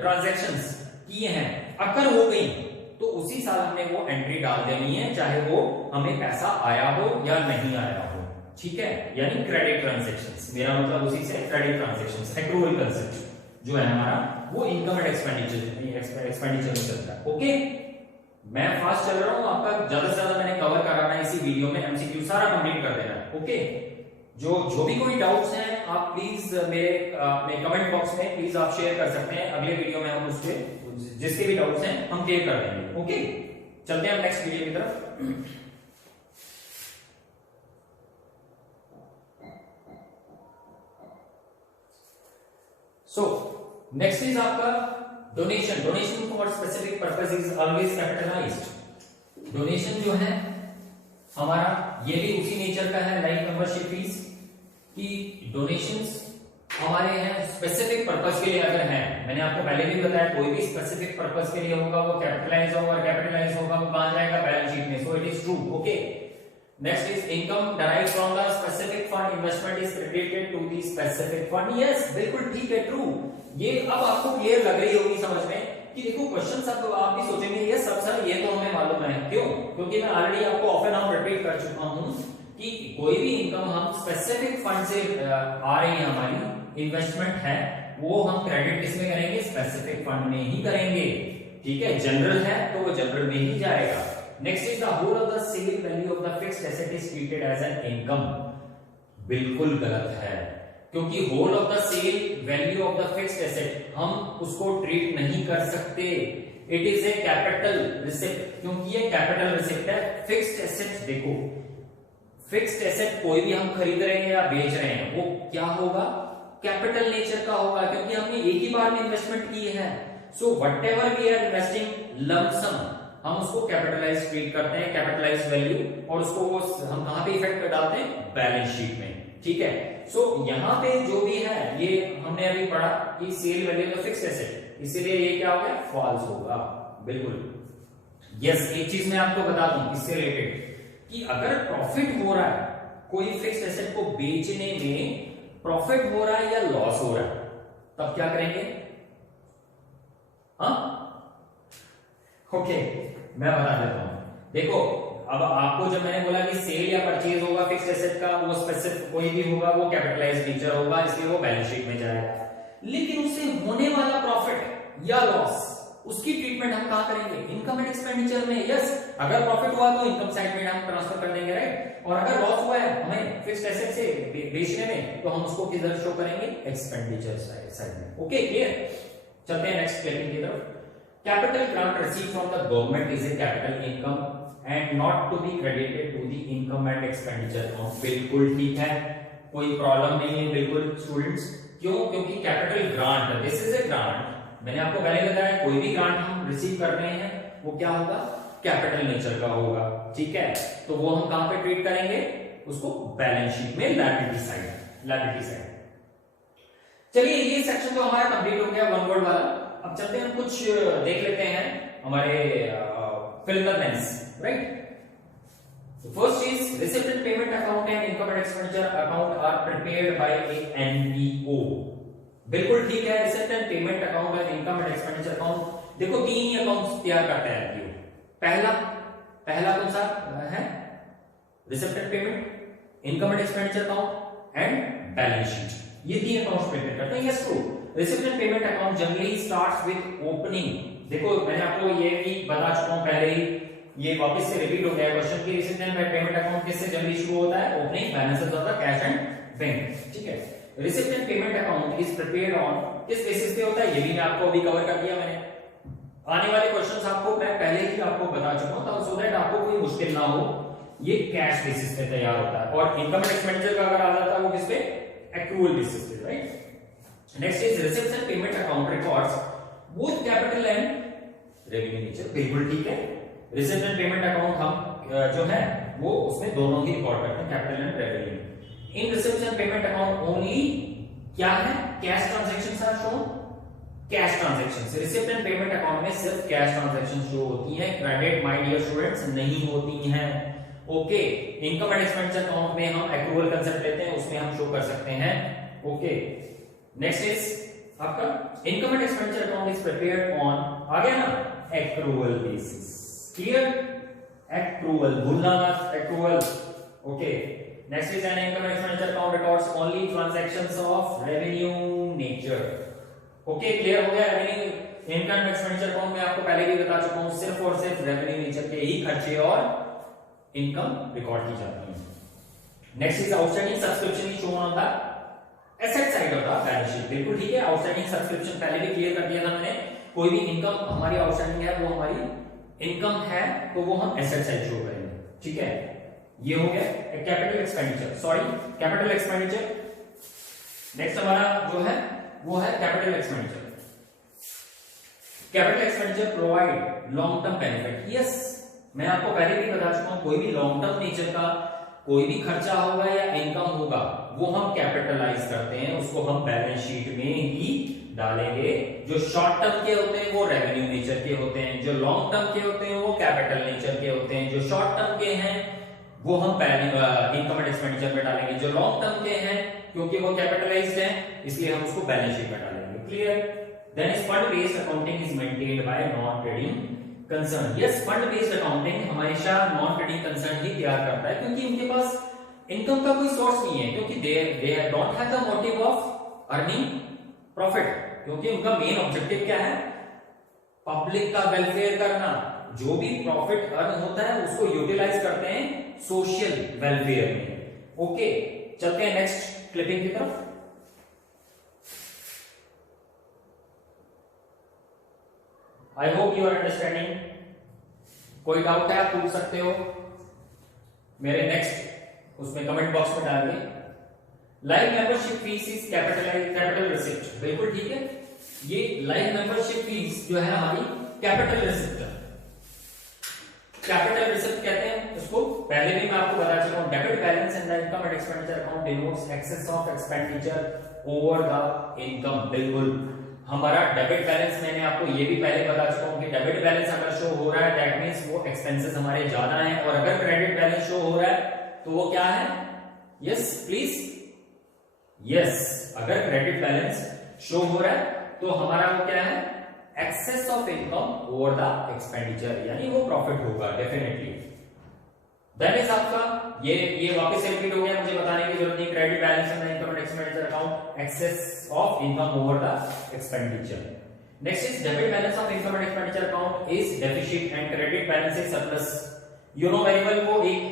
ट्रांजैक्शंस किए हैं, अगर हो गई, तो उसी साल हमने वो एंट्री डाल देनी है, चाहे वो हमें पैसा आया हो या नहीं आया हो, ठीक है, यानी क्रेडिट ट्रांजैक्शंस, मेरा मतलब उसी से क्रेडिट ट्रांजैक्शंस, एक्रूअल कंसेप्ट जो है हमारा, वो इनकम एंड एक्सपेंडिचर में चलता है। ओके, मैं फास्ट चल रहा हूं, आपका ज्यादा से ज्यादा मैंने कवर कराना है इसी वीडियो में, एमसीक्यू सारा कंप्लीट कर देना है। ओके, जो भी कोई डाउट्स हैं आप प्लीज मेरे अपने कमेंट बॉक्स में प्लीज आप शेयर कर सकते हैं। अगले वीडियो में हम उसके जिसके भी डाउट्स हैं हम क्लियर कर देंगे। ओके, चलते हैं नेक्स्ट वीडियो की तरफ। सो नेक्स्ट इज आपका donation. Donation for specific purpose is always capitalised. Donation जो है हमारा ये भी उसी नेचर का है लाइक मेंबरशिप फीस कि डोनेशंस हमारे हैं स्पेसिफिक पर्पस के लिए अगर हैं, मैंने आपको पहले भी बताया कोई भी स्पेसिफिक पर्पस के लिए होगा वो कैपिटलाइज होगा, और कैपिटलाइज होगा वो कहां जाएगा, बैलेंस शीट में। So it is true. Okay, next is income derived from the specific fund investment is credited to the specific fund. Yes, बिल्कुल ठीक है, ट्रू। ये अब आपको क्लियर लग रही होगी समझ में कि देखो क्वेश्चन सब आप भी सोचेंगे ये सब सर ये तो हमें मालूम है। क्यों? क्योंकि मैं ऑलरेडी आपको ऑफ एंड ऑन रिपीट कर चुका हूं कि कोई भी इनकम हम स्पेसिफिक फंड से आ रही है, हमारी इन्वेस्टमेंट है, वो हम क्रेडिट किसमें करेंगे, स्पेसिफिक फंड में ही करेंगे। ठीक है, जनरल है तो वो जनरल में ही जाएगा। Next is the whole of the sale value of the fixed asset is treated as an income. बिल्कुल गलत है, क्योंकि whole of the sale value of the fixed asset हम उसको ट्रीट नहीं कर सकते। It is a capital receipt, क्योंकि ये कैपिटल रिसिप्ट है। फिक्स्ड एसेट देखो, फिक्स्ड एसेट कोई भी हम खरीद रहे हैं या बेच रहे हैं वो क्या होगा, कैपिटल नेचर का होगा, क्योंकि हमने एक ही बार में इन्वेस्टमेंट की है। So whatever we are investing lump sum हम उसको कैपिटलाइज ट्रीट करते हैं, कैपिटलाइज वैल्यू, और उसको वो हम कहां पे इफेक्ट डालते हैं, बैलेंस शीट में। ठीक है, सो यहां पे जो भी है ये हमने अभी पढ़ा कि sale value of fixed asset, इसीलिए ये क्या हो गया, फॉल्स होगा। बिल्कुल। यस, एक चीज मैं आपको बता दूं इससे रिलेटेड कि अगर प्रॉफिट हो रहा है, कोई फिक्स्ड एसेट को बेचने में प्रॉफिट हो रहा है या लॉस हो रहा है, तब क्या करेंगे? हाँ, ओके, मैं बता देता हूं। देखो अब आपको जब मैंने बोला कि सेल या परचेज होगा फिक्स्ड एसेट का, वो स्पेसिफिक कोई भी होगा, वो कैपिटलाइज्ड नेचर होगा, इसलिए वो बैलेंस शीट में जाएगा। लेकिन उससे होने वाला प्रॉफिट या लॉस, उसकी ट्रीटमेंट हम कहां करेंगे, इनकम एंड एक्सपेंडिचर में। यस, अगर प्रॉफिट हुआ तो इनकम साइड में हम ट्रांसफर कर देंगे, राइट। और अगर लॉस हुआ है हमें फिक्स्ड एसेट से बेचने में, तो हम उसको किधर शो करेंगे, एक्सपेंडिचर साइड में। Okay, clear. चलते हैं नेक्स्ट क्वेश्चन की तरफ। Capital grant received from the government is a capital income and not to be credited to the income and expenditure account. बिल्कुल ठीक है, कोई प्रॉब्लम नहीं है बिल्कुल स्टूडेंट्स। क्यों? क्योंकि capital grant, this is a grant, मैंने आपको पहले बताया कोई भी ग्रांट हम रिसीव कर रहे हैं वो क्या होगा, कैपिटल नेचर का होगा। ठीक है, तो वो हम कहां पे ट्रीट करेंगे, उसको बैलेंस शीट में, लायबिलिटी साइड। चलिए ये सेक्शन तो हमारा कंप्लीट हो गया वन वर्ड वाला। अब चलते हैं कुछ देख लेते हैं हमारे fill the blanks, right. First is receipt and payment account and income and expenditure account are prepared by a NPO. बिल्कुल ठीक है, रिसिप्ट एंड पेमेंट अकाउंट और इनकम एंड एक्सपेंडिचर अकाउंट, देखो तीन ही अकाउंट्स तैयार करता है एनपीओ। पहला कौन सा है, receipt and payment, income and expenditure account and balance sheet, ये तीन अकाउंट्स प्रिपेयर करते हैं। Yes, true. Receipt and payment account generally starts with opening. देखो मैंने आपको ये भी बता चुका हूं पहले ही, ये वापस से रिपीट हो गया क्वेश्चन की रिसिप्ट एंड पेमेंट अकाउंट किससे जनरली शुरू होता है, opening balances of the cash and bank. ठीक है, receipt and payment account is prepared on किस बेसिस पे होता है, ये भी मैं आपको अभी कवर कर दिया मैंने। आने वाले क्वेश्चंस आपको मैं पहले ही आपको बता चुका हूं, तो सो दैट आपको कोई मुश्किल ना हो। ये कैश बेसिस पे तैयार होता है, और इनकम एंड एक्सपेंडिचर का अगर आ जाता है वो किस पे, एक्रूअल बेसिस पे, right. Next is receipt and payment account records both capital and revenue nature. बिल्कुल ठीक है, रिसिप्ट एंड पेमेंट अकाउंट हम जो है वो उसमें दोनों ही रिकॉर्ड करते हैं, capital and revenue. In receipt and payment account only क्या है, cash transactions are shown, cash transactions. Receipt and payment account में सिर्फ कैश ट्रांजैक्शन शो होती है, क्रेडिट माय डियर स्टूडेंट्स नहीं होती हैं। Okay, income and expenditure account में हम एक्रूअल कंसेप्ट लेते हैं, उसमें हम शो कर सकते हैं। ओके, नेक्स्ट इज आपका income and expenditure account is prepared on, आ गया ना, एक्रूअल बेसिस। क्लियर, एक्रूअल भूलना मत, accrual. Okay, next is an income and expenditure account records only transactions of revenue nature. Okay, clear हो गया। Revenue income and expenditure account में आपको पहले भी बता चुका हूं, सिर्फ और सिर्फ रेवेन्यू नेचर के ही खर्चे और इनकम रिकॉर्ड की जाती है। Next is outstanding subscription is shown on the asset side of the balance sheet. बिल्कुल ठीक है, आउटस्टैंडिंग सब्सक्रिप्शन पहले भी क्लियर कर दिया था मैंने। कोई भी इनकम हमारी आउटस्टैंडिंग है, वो हमारी इनकम है, तो वो हम एसेट साइड शो करेंगे। ठीक है, ये हो गया capital expenditure, sorry capital expenditure. Next हमारा जो है वो है capital expenditure. Capital expenditure provide long term benefit. Yes, मैं आपको पहले भी बता चुका हूं, कोई भी लॉन्ग टर्म नेचर का कोई भी खर्चा होगा या इनकम होगा, वो हम कैपिटलाइज करते हैं, उसको हम बैलेंस शीट में ही डालेंगे। जो शॉर्ट टर्म के होते हैं वो रेवेन्यू नेचर के होते हैं, जो लॉन्ग टर्म के होते हैं वो कैपिटल नेचर के होते हैं। जो शॉर्ट टर्म के हैं वो हम इनकम एंड एक्सपेंडिचर में डालेंगे। जो लॉन्ग टर्म के हैं, क्योंकि वो कैपिटलाइज्ड हैं, इसलिए हम उसको बैलेंस शीट में डालेंगे। Clear? Then is fund based accounting is maintained by non trading concern. Yes, fund based accounting हमेशा नॉन ट्रेडिंग कंसर्न ही तैयार करता है, क्योंकि उनके पास इनकम का कोई सोर्स नहीं है, क्योंकि they don't have the motive of earning profit, क्योंकि उनका मेन ऑब्जेक्टिव क्या है? पब्लिक का वेलफेयर करना। जो भी प्रॉफिट अर्न होता है उसको यूटिलाइज करते हैं सोशल वेलफेयर में। ओके, चलते हैं नेक्स्ट क्लिपिंग की तरफ। I hope you are understanding. कोई डाउट है आप पूछ सकते हो मेरे नेक्स्ट उसमें कमेंट बॉक्स में डालिए। Live membership fees is capital receipt. बिल्कुल ठीक है, ये लाइव मेंबरशिप फीस जो है हमारी कैपिटल रिसिप्ट। कैपिटल रिसिप्ट कहते हैं उसको, पहले भी मैं आपको बता चुका हूं। Debit balance in the income and expenditure account denotes excess of expenditure over the income. बिल्कुल, हमारा डेबिट बैलेंस, मैंने आपको ये भी पहले बता चुका हूं कि डेबिट बैलेंस अगर शो हो रहा है दैट मींस वो एक्सपेंसेस हमारे ज्यादा हैं, और अगर क्रेडिट बैलेंस शो हो रहा है तो वो क्या है? यस प्लीज, यस, अगर क्रेडिट बैलेंस शो हो रहा है तो हमारा वो क्या है? Excess of income over the expenditure, यानी वो प्रॉफिट होगा डेफिनेटली। दैट इज आपका ये वापस से रिपीट हो गया, मुझे बताने की जरूरत नहीं। Credit balance in the income and expenditure account, excess of income over the expenditure. Next is debit balance of income and expenditure account is deficit and credit balance is surplus. You know very well, वो एक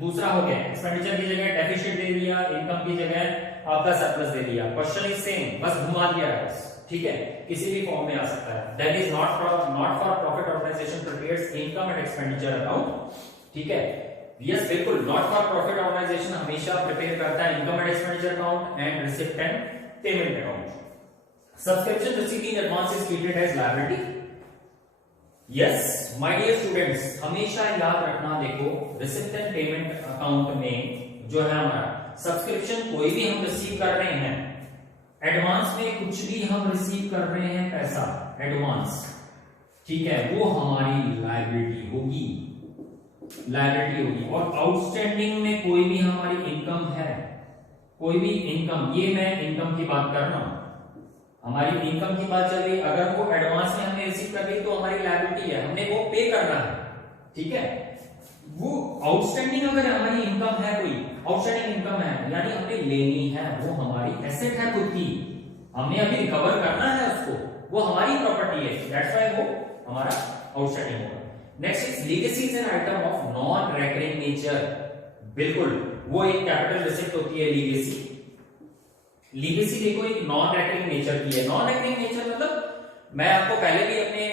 दूसरा हो गया, एक्सपेंडिचर की जगह डेफिसिट दे दिया, इनकम की जगह आपका सरप्लस दे दिया। क्वेश्चन इज सेम, बस घुमा दिया है बस। ठीक है, किसी भी फॉर्म में आ सकता है। That is not for profit organisation prepares income and expenditure account. ठीक है, यस बिल्कुल, नॉट फॉर प्रॉफिट ऑर्गेनाइजेशन हमेशा प्रिपेयर करता है income and expenditure account and receipt and payment account. Subscription received in advance is treated as liability. Yes my dear students, हमेशा याद रखना, देखो रिसिप्ट एंड पेमेंट अकाउंट में जो है हमारा सब्सक्रिप्शन कोई भी हम रिसीव कर रहे हैं, एडवांस में कुछ भी हम रिसीव कर रहे हैं पैसा एडवांस, ठीक है, वो हमारी लायबिलिटी होगी, लायबिलिटी होगी। और आउटस्टैंडिंग में कोई भी हमारी इनकम है, कोई भी इनकम, ये मैं इनकम की बात कर रहा हूं, हमारी इनकम की बात चल रही, अगर वो एडवांस में हमने रिसीव कर ली तो हमारी लायबिलिटी है, हमने वो पे करना है। ठीक है, वो आउटस्टैंडिंग अगर हमारी इनकम है, कोई आउटस्टैंडिंग इनकम है, यानी हमने लेनी है, वो हमारी एसेट है खुद की, हमने अभी रिकवर करना है उसको, वो हमारी प्रॉपर्टी है, दैट्स व्हाई वो हमारा आउटस्टैंडिंग होगा। Next is legacy is an item of non recurring nature. बिल्कुल, वो एक कैपिटल रिसिप्ट होती है लीगेसी। लीगेसी देखो एक नॉन रेकरिंग नेचर की है। नॉन रेकरिंग नेचर मतलब मैं आपको पहले भी अपने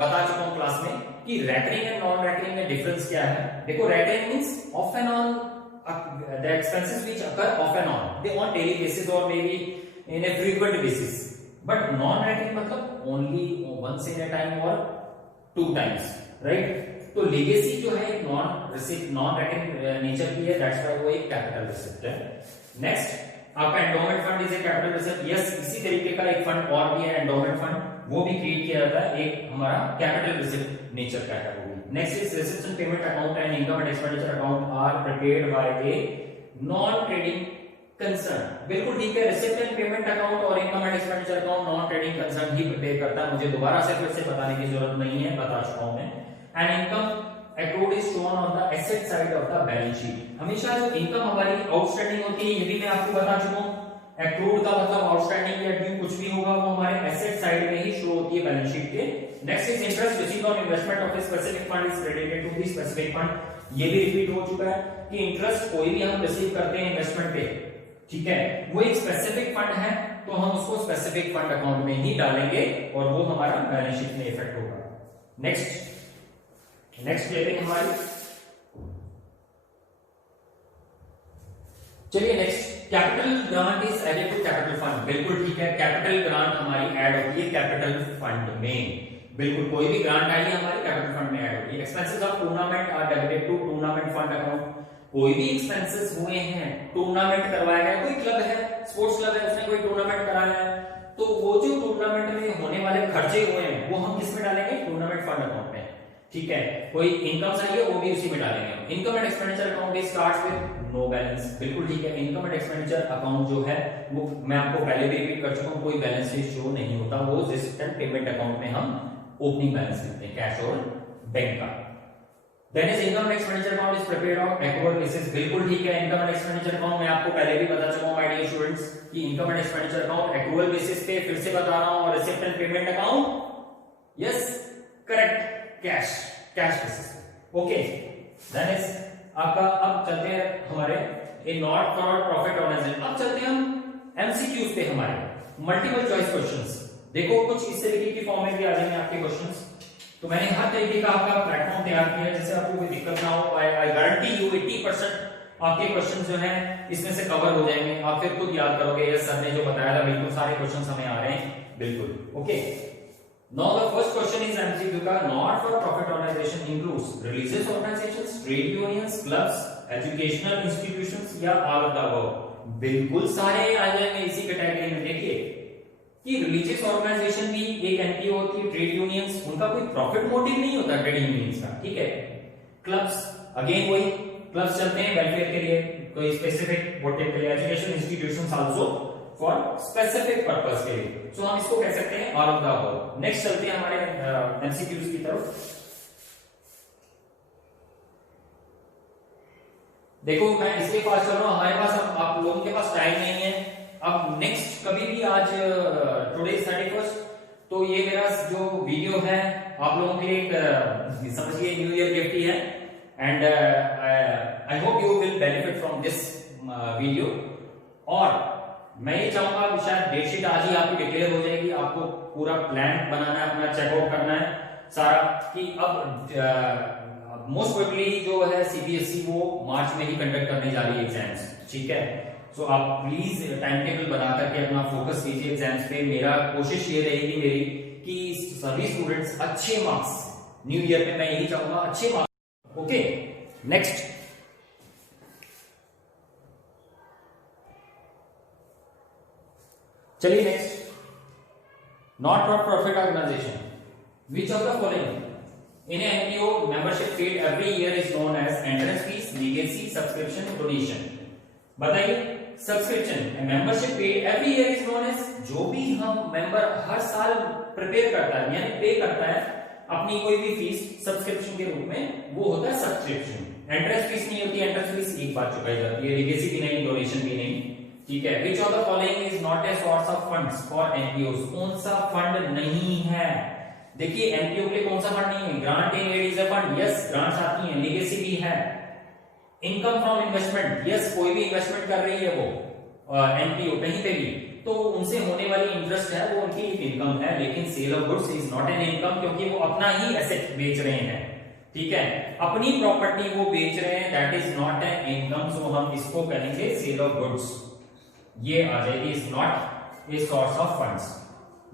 बता चुका हूं क्लास में कि रेकरिंग एंड नॉन रेकरिंग में डिफरेंस क्या है। देखो recurring means off and on the expenses which occur off and on, they on daily basis or may be in a frequent basis. But non recurring मतलब only once in a time or 2 times, right. तो लीगेसी जो है एक नॉन रेकरिंग नेचर की है, दैट्स व्हाई वो एक कैपिटल रिसिप्ट है। नेक्स्ट आपका endowment fund is a capital receipt. Yes, इसी तरीके का एक फंड और भी है एंडोमेंट फंड, वो भी क्रिएट किया जाता है, एक हमारा कैपिटल रिसिप्ट नेचर का है वो भी। Next is receipt and payment account and income and expenditure account are prepared by a non trading concern. बिल्कुल ठीक है, रिसिप्ट एंड पेमेंट अकाउंट और income and expenditure account non trading concern ही प्रिपेयर करता है, मुझे दोबारा से फिर से बताने की जरूरत नहीं है, बता चुका हूं मैं। And income accrued is shown on the asset side of the balance sheet। हमेशा जो इनकम हमारी आउटस्टैंडिंग होती है, ये भी मैं आपको बता चुका हूं, accrued का मतलब आउटस्टैंडिंग या ड्यू कुछ भी होगा वो हमारे एसेट साइड में ही शो होती है बैलेंस शीट के next is interest received on investment of a specific fund is credited to the specific fund. ये भी रिपीट हो चुका है कि इंटरेस्ट कोई भी हम रिसीव करते हैं इन्वेस्टमेंट पे, ठीक है, वो एक स्पेसिफिक फंड है तो हम उसको स्पेसिफिक फंड अकाउंट में ही डालेंगे और वो हमारा बैलेंस शीट में इफेक्ट होगा। नेक्स्ट लेते हैं हमारी, चलिए next, capital grant is added to capital fund. बिल्कुल ठीक है, कैपिटल ग्रांट हमारी ऐड होती है कैपिटल फंड में। बिल्कुल, कोई भी ग्रांट आई है हमारे कैपिटल फंड में ऐड होती है। Expenses of tournament are debited to tournament fund account. कोई भी एक्सपेंसेस हुए हैं, टूर्नामेंट करवाया गया, कोई क्लब है, स्पोर्ट्स क्लब है, उसने कोई टूर्नामेंट कराया है, तो वो जो टूर्नामेंट में होने वाले खर्चे हुए हैं वो हम किस में डालेंगे? टूर्नामेंट फंड अकाउंट में, ठीक है। कोई इनकम आई है वो भी उसी में डालेंगे। Income and expenditure account is starts with no balance. बिल्कुल ठीक है, इनकम एंड एक्सपेंडिचर अकाउंट जो है वो मैं आपको पहले भी रिपीट कर चुका हूं, कोई बैलेंस शीट शो नहीं होता, वो रिसिप्ट एंड पेमेंट अकाउंट में हम ओपनिंग बैलेंस लिखते हैं, कैश और बैंक का। Then is income and expenditure account is prepared on accrual basis. बिल्कुल ठीक है, इनकम एंड एक्सपेंडिचर अकाउंट मैं आपको पहले भी बता चुका हूं माय डियर स्टूडेंट्स कि income and expenditure account accrual basis पे, फिर से बता रहा हूं, और receipt and payment account yes correct, cash basis. Okay, then is आपका, अब चलते हैं हमारे a not for profit organisation. अब चलते हैं हम एमसीक्यूज पे, हमारे मल्टीपल चॉइस क्वेश्चंस। देखो कुछ इस तरीके की फॉर्म में भी आ जाएंगे आपके क्वेश्चंस, तो मैंने हर तरीके का आपका प्लेटफॉर्म तैयार किया है जिससे आपको कोई दिक्कत ना हो। आई गारंटी यू 80% आपके क्वेश्चंस जो हैं इसमें से कवर हो जाएंगे। आप फिर खुद याद करोगे, यस सर ने जो बताया था बिल्कुल सारे क्वेश्चंस हमें आ रहे हैं, बिल्कुल। Okay, now the first question is MCQ का, not for profit organisation includes religious organisations, trade unions, clubs, educational institutions या ऑल ऑफ द अबव। बिल्कुल सारे आ जाएंगे इसी कैटेगरी में। देखिए कि रिलीजियस ऑर्गेनाइजेशन भी एक एनपीओ होती है, ट्रेड यूनियंस, उनका कोई प्रॉफिट मोटिव नहीं होता ट्रेड यूनियंस का, ठीक है। क्लब्स, अगेन वही क्लब्स चलते हैं वेलफेयर के लिए, कोई स्पेसिफिक मोटिव के लिए। Education institutions also for specific purpose के लिए, सो हम इसको कह सकते हैं all of the above. Next चलते हैं हमारे एमसीक्यूज की तरफ। देखो मैं इसलिए फास्ट चल रहा हूं, हमारे पास अब आप लोगों के पास टाइम नहीं है। अब नेक्स्ट कभी भी आज टुडे 31st, तो ये मेरा जो वीडियो है आप लोगों के लिए समझिए न्यू ईयर गिफ्ट ही है, and I hope you will benefit from this video. और मैं ये चाहूंगा शायद डेट शीट आज ही आपकी डिक्लेयर हो जाएगी, आपको पूरा प्लान बनाना है, अपना चेकआउट करना है सारा, कि अब मोस्ट प्रोबेबली जो है सीबीएसई वो मार्च में ही कंडक्ट करने जा रही है एग्जाम्स, ठीक है। सो आप प्लीज टाइम टेबल बना करके अपना फोकस कीजिए एग्जाम्स पे। मेरा कोशिश ये रहेगी मेरी कि सभी स्टूडेंट्स अच्छे मार्क्स, न्यू ईयर में मैं यही चाहूंगा अच्छे मार्क्स। ओके, नेक्स्ट चलिए next, not for profit organisation, which of the following in NPO membership paid every year is known as entrance fees, legacy, subscription, donation. बताइए, subscription membership paid every year is known as, जो भी हम मेंबर हर साल प्रिपेयर करता है यानी पे करता है अपनी कोई भी फीस सब्सक्रिप्शन के रूप में, वो होता है सब्सक्रिप्शन। एंट्रेंस फीस नहीं होती, एंट्रेंस फीस एक बार चुकाई जाती है, लीगेसी भी नहीं, डोनेशन भी नहीं, ठीक है। विच of the following is not a source of funds for NPO, कौन सा फंड नहीं है? देखिए एनपीओ के लिए कौन सा फंड नहीं है? Grant in aid is a fund, yes grants आती हैं, लीगेसी भी है। इनकम फ्रॉम इन्वेस्टमेंट, यस कोई भी इन्वेस्टमेंट कर रही है वो एनपीओ कहीं पे भी, तो उनसे होने वाली इंटरेस्ट है वो उनकी इनकम है। लेकिन sale of goods is not an income, क्योंकि वो अपना ही एसेट बेच रहे हैं, ठीक है, अपनी प्रॉपर्टी वो बेच रहे हैं, that is not an income. So हम इसको कहेंगे सेल ऑफ गुड्स, ये आ जाएगी, is not a source of funds.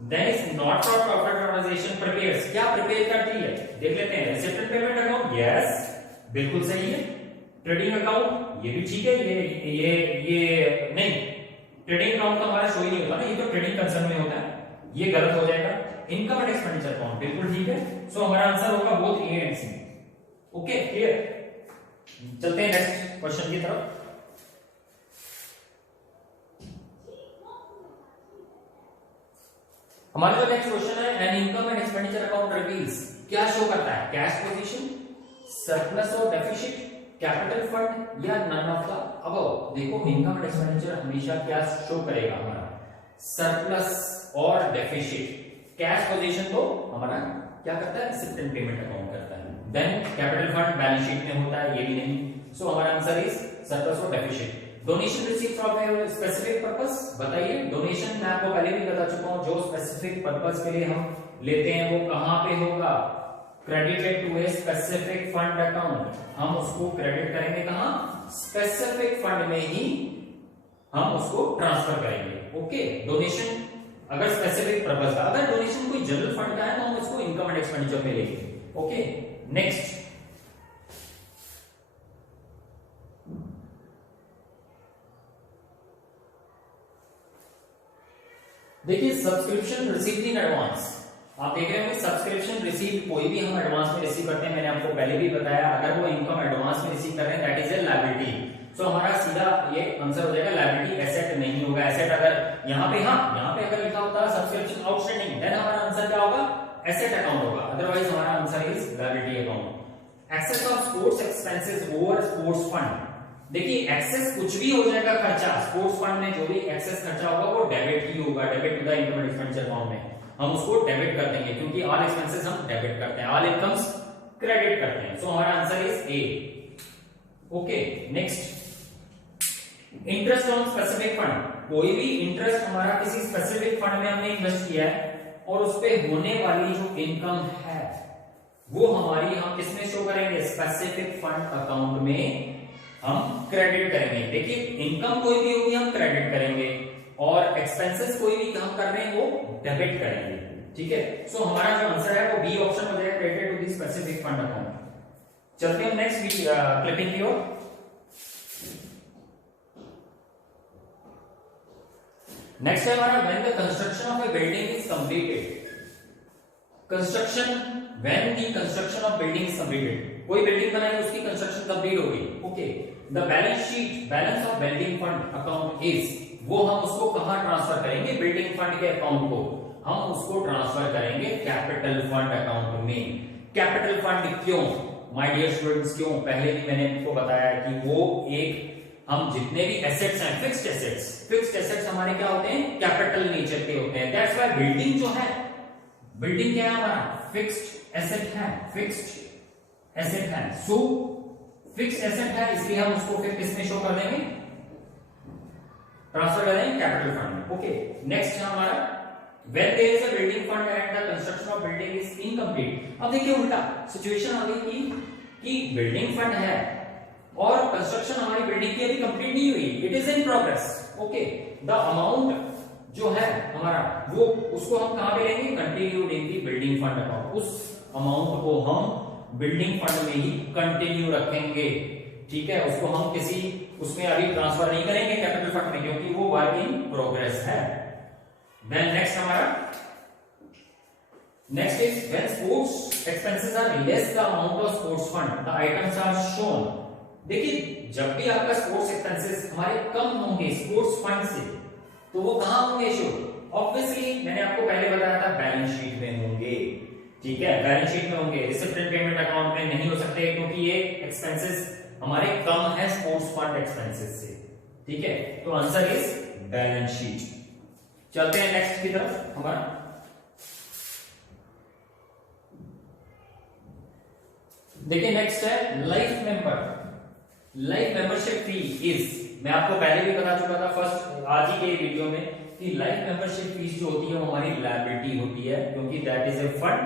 Then is not for profit organisation prepares, क्या प्रिपेयर करती है देख लेते हैं। Receipt and payment account, yes बिल्कुल सही है। ट्रेडिंग अकाउंट, ये भी ठीक है, ये नहीं, ट्रेडिंग अकाउंट तो हमारा शो ही नहीं होता ना, ये तो ट्रेडिंग कंसर्न में होता है, ये गलत हो जाएगा। इनकम एंड एक्सपेंडिचर अकाउंट बिल्कुल ठीक है, सो हमारा आंसर होगा both A and C. Okay clear, चलते हैं नेक्स्ट क्वेश्चन की तरफ। हमारा जो नेक्स्ट क्वेश्चन है, an income and expenditure account reveals, क्या शो करता है? कैश पोजीशन, सरप्लस और डेफिसिट, कैपिटल फंड या नन ऑफ द अबव। देखो इनकम एंड एक्सपेंडिचर हमेशा क्या शो करेगा? हमारा सरप्लस और डेफिसिट। कैश पोजीशन तो हमारा क्या करता है, रिसिप्ट एंड पेमेंट अकाउंट करता है। Then capital fund balance sheet में होता है, ये भी नहीं। सो हमारा आंसर इज सरप्लस और deficient. Donation receive from a specific purpose, बताइए डोनेशन मैं आपको पहले भी बता चुका हूं, जो स्पेसिफिक पर्पस के लिए हम लेते हैं वो कहां पे होगा, credited to a specific fund account. हम उसको क्रेडिट करेंगे कहां, स्पेसिफिक फंड में ही हम उसको ट्रांसफर करेंगे। ओके, डोनेशन अगर स्पेसिफिक पर्पस का, अगर डोनेशन कोई जनरल फंड का है तो हम उसको इनकम एंड एक्सपेंडिचर में लेंगे। ओके, नेक्स्ट देखिए सब्सक्रिप्शन रिसीव्ड इन एडवांस। आप देख रहे होंगे सब्सक्रिप्शन रिसीव कोई भी हम एडवांस में रिसीव करते हैं, मैंने आपको पहले भी बताया, अगर वो इनकम एडवांस में रिसीव कर रहे हैं दैट इज ए लायबिलिटी। सो हमारा सीधा ये आंसर हो जाएगा लायबिलिटी, एसेट नहीं होगा। एसेट अगर यहाँ पे, हाँ यहाँ पे अगर लिखा होता है सब्सक्रिप्शन आउटस्टैंडिंग, देन हमारा आंसर क्या होगा, एसेट अकाउंट होगा, अदरवाइज हमारा answer is liability account. Excess of sports expenses over sports fund, देखिए एक्सेस कुछ भी हो जाएगा खर्चा, स्पोर्ट्स फंड में जो भी एक्सेस खर्चा होगा वो डेबिट ही होगा, debit to the income and expenditure account में हम उसको डेबिट कर देंगे, क्योंकि ऑल एक्सपेंसेस हम डेबिट करते हैं, ऑल इनकम्स क्रेडिट करते हैं। सो हमारा answer is a. Okay, next interest on specific fund, कोई भी इंटरेस्ट हमारा किसी स्पेसिफिक फंड में हमने इन्वेस्ट किया है और उस पे होने वाली जो इनकम है वो हमारी हम किसमें शो करेंगे, स्पेसिफिक फंड अकाउंट में हम क्रेडिट करेंगे। देखिए इनकम कोई भी होगी हम क्रेडिट करेंगे और एक्सपेंसेस कोई भी हम कर रहे हैं वो डेबिट करेंगे। ठीक है, सो हमारा जो आंसर है वो बी ऑप्शन हो जाएगा, credited to the specific fund account. चलते हैं नेक्स्ट क्लिपिंग की ओर। नेक्स्ट है हमारा when the construction of a building is completed. Construction, when the construction of building is completed, कोई बिल्डिंग बनाई उसकी कंस्ट्रक्शन कंप्लीट हो गई। Okay, the balance sheet, balance of building fund account is, वो हम उसको कहां ट्रांसफर करेंगे, बिल्डिंग फंड के अकाउंट को हम उसको ट्रांसफर करेंगे कैपिटल फंड अकाउंट में। कैपिटल फंड क्यों माय डियर स्टूडेंट्स, क्यों, पहले भी मैंने आपको बताया कि वो एक, हम जितने भी एसेट्स हैं, फिक्स्ड एसेट्स हमारे क्या होते हैं, कैपिटल नेचर के होते हैं। दैट्स व्हाई बिल्डिंग जो है, बिल्डिंग क्या है हमारा, फिक्स्ड एसेट है, फिक्स्ड एसेट है। सो फिक्स्ड एसेट है, इसलिए हम उसको फिर किसमें शो कर देंगे, ट्रांसफर कर देंगे कैपिटल फंड में। ओके, नेक्स्ट है हमारा when there is a building fund and the construction of building is incomplete। अब देखिए उल्टा सिचुएशन आ गई कि बिल्डिंग फंड है और कंस्ट्रक्शन हमारी बिल्डिंग की अभी कंप्लीट नहीं हुई, it is in progress. Okay, the amount जो है हमारा वो, उसको हम कहां पे लेंगे, continued in the building fund account. उस अमाउंट को हम बिल्डिंग फंड में ही कंटिन्यू रखेंगे। ठीक है, उसको हम किसी उसमें अभी ट्रांसफर नहीं करेंगे कैपिटल फंड में, क्योंकि वो वर्क इन प्रोग्रेस है। देन नेक्स्ट हमारा next is when sports expenses are less the amount of sports fund the items are shown. देखिए जब भी आपका स्पोर्ट्स एक्सपेंसेस हमारे कम होंगे स्पोर्ट्स फंड से, तो वो कहां होंगे शो, ऑब्वियसली मैंने आपको पहले बताया था बैलेंस शीट में होंगे। ठीक है, बैलेंस शीट में होंगे, रिसिप्ट एंड पेमेंट अकाउंट में नहीं हो सकते, क्योंकि ये एक्सपेंसेस हमारे कम है स्पोर्ट्स फंड एक्सपेंसेस से। ठीक है, तो आंसर इज बैलेंस शीट। चलते हैं नेक्स्ट की तरफ। हमारा देखिए नेक्स्ट है लाइफ मेंबरशिप फी इज, मैं आपको पहले भी बता चुका था फर्स्ट आज ही के वीडियो में कि लाइफ मेंबरशिप फीस जो होती है वो हमारी लायबिलिटी होती है, क्योंकि दैट इज ए फंड,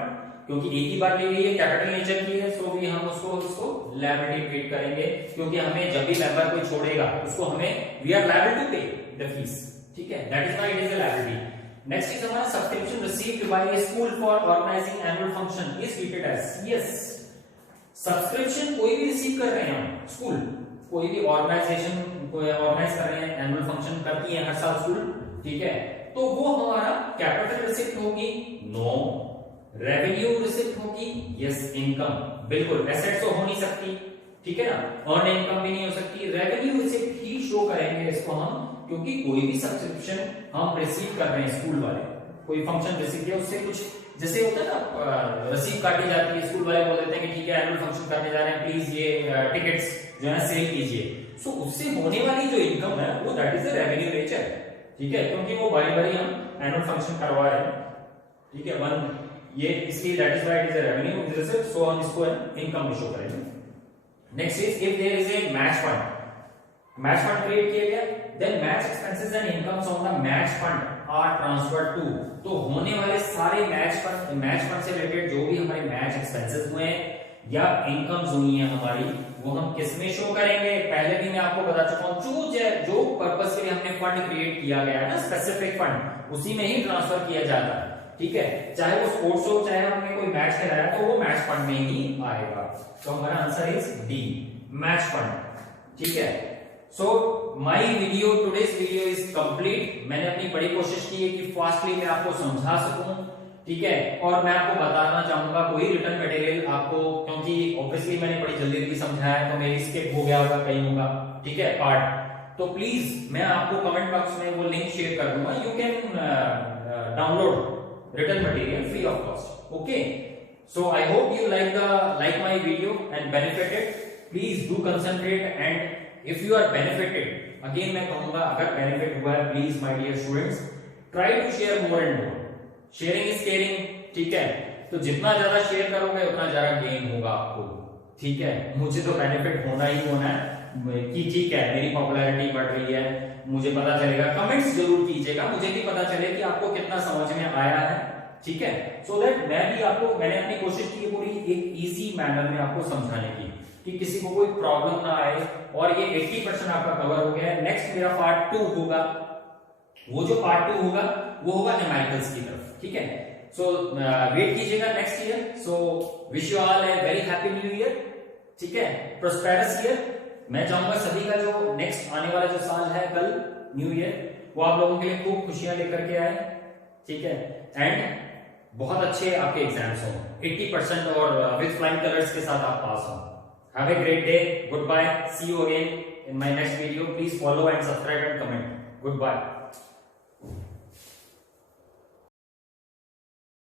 क्योंकि एक ही बार ली गई है, कैपिटल नेचर की है, सो भी हम उसको लायबिलिटी ट्रीट करेंगे, क्योंकि हमें जब भी मेंबर कोई छोड़ेगा उसको हमें we are liable to pay the fees. ठीक है, that is why it is a liability. Next is हमारा subscription received by a school for organising annual function is treated as, yes subscription कोई भी रिसीव कर रहे हैं हम, स्कूल कोई भी ऑर्गेनाइजेशन कोई ऑर्गेनाइज कर रहे हैं, एनुअल फंक्शन करती है हर साल स्कूल। ठीक है, तो वो हमारा कैपिटल रिसिप्ट होगी, नो, रेवेन्यू रिसिप्ट होगी, यस, इनकम, बिल्कुल, एसेट्स तो हो नहीं सकती, ठीक है ना, अर्न इनकम भी नहीं हो सकती, रेवेन्यू रिसिप्ट ही शो करेंगे इसको हम, क्योंकि कोई भी सब्सक्रिप्शन हम रिसीव कर रहे हैं स्कूल वाले, कोई फंक्शन रिसीव किया उससे कुछ जैसे होता है ना रसीद काटी जाती है, स्कूल वाले बोल देते हैं कि ठीक है एनुअल फंक्शन करने जा रहे हैं, प्लीज ये टिकट्स जो है सेल कीजिए, सो उससे होने वाली जो इनकम है वो that is the revenue nature. ठीक है, क्योंकि वो बारी बारी हम एनुअल फंक्शन करवा रहे हैं, ठीक है, वन ये इसलिए that is why it is a revenue reserve, so हम इसको इनकम में शो करेंगे। Next is if there is a match fund create किया गया, then match expenses and incomes on the match fund are transferred to, तो होने वाले सारे मैच फंड से रिलेटेड जो भी हमारे मैच एक्सपेंसेस हुए या इनकम्स हुई है हमारी, वो हम किस में शो करेंगे। पहले भी मैं आपको बता चुका हूं, जो पर्पस के लिए हमने फंड क्रिएट किया गया है ना, स्पेसिफिक फंड, उसी में ही ट्रांसफर किया जाता है, ठीक है। चाहे वो स्पोर्ट्स हो, चाहे हमने कोई मैच खेलाया, तो वो मैच फंड में ही आएगा। तो हमारा answer is D, match fund, ठीक है। So my video, today's video is complete. मैंने अपनी बड़ी कोशिश की है कि फास्टली मैं आपको समझा सकूं, ठीक है। और मैं आपको बताना चाहूंगा कोई रिटर्न मटेरियल आपको, क्योंकि ऑब्वियसली मैंने बड़ी जल्दी समझाया है, तो मेरी स्किप हो गया होगा, कहीं होगा, ठीक है, पार्ट। तो प्लीज मैं आपको कमेंट बॉक्स में वो लिंक शेयर कर दूंगा, you can download return material free of cost, okay. So I hope you like my video and benefited. Please do concentrate, and if you are benefited, again मैं कहूंगा अगर बेनिफिट हुआ है, please my dear students try to share more and more, sharing is caring, ठीक है। तो जितना ज्यादा शेयर करोगे उतना ज्यादा गेन होगा आपको, ठीक है। मुझे तो बेनिफिट होना ही होना है कि ठीक है मेरी पॉपुलैरिटी बढ़ रही है, मुझे पता चलेगा। कमेंट्स जरूर कीजिएगा, मुझे भी पता चले कि आपको कितना समझ में आया है, ठीक है। सो दैट मैंने अपनी कोशिश की पूरी एक इजी मैनर में आपको समझाने की, कि किसी को कोई प्रॉब्लम ना आए। और ये 80% आपका कवर हो गया है। नेक्स्ट मेरा पार्ट 2 होगा, वो जो पार्ट 2 होगा वो होगा न्यूमेरिकल्स की तरफ, ठीक है। सो वेट कीजिएगा next year. So wish you all a very happy new year, ठीक है, प्रोस्पेरस ईयर। मैं चाहूंगा सभी का जो नेक्स्ट आने वाला जो साल है कल न्यू ईयर, वो आप लोगों के लिए खूब खुशियां लेकर के आए, ठीक है। एंड बहुत अच्छे आपके एग्जाम्स हों, 80% और विद फ्लाइंग कलर्स के साथ आप पास हों। Have a great day. Goodbye. See you again in my next video. Please follow and subscribe and comment. Goodbye.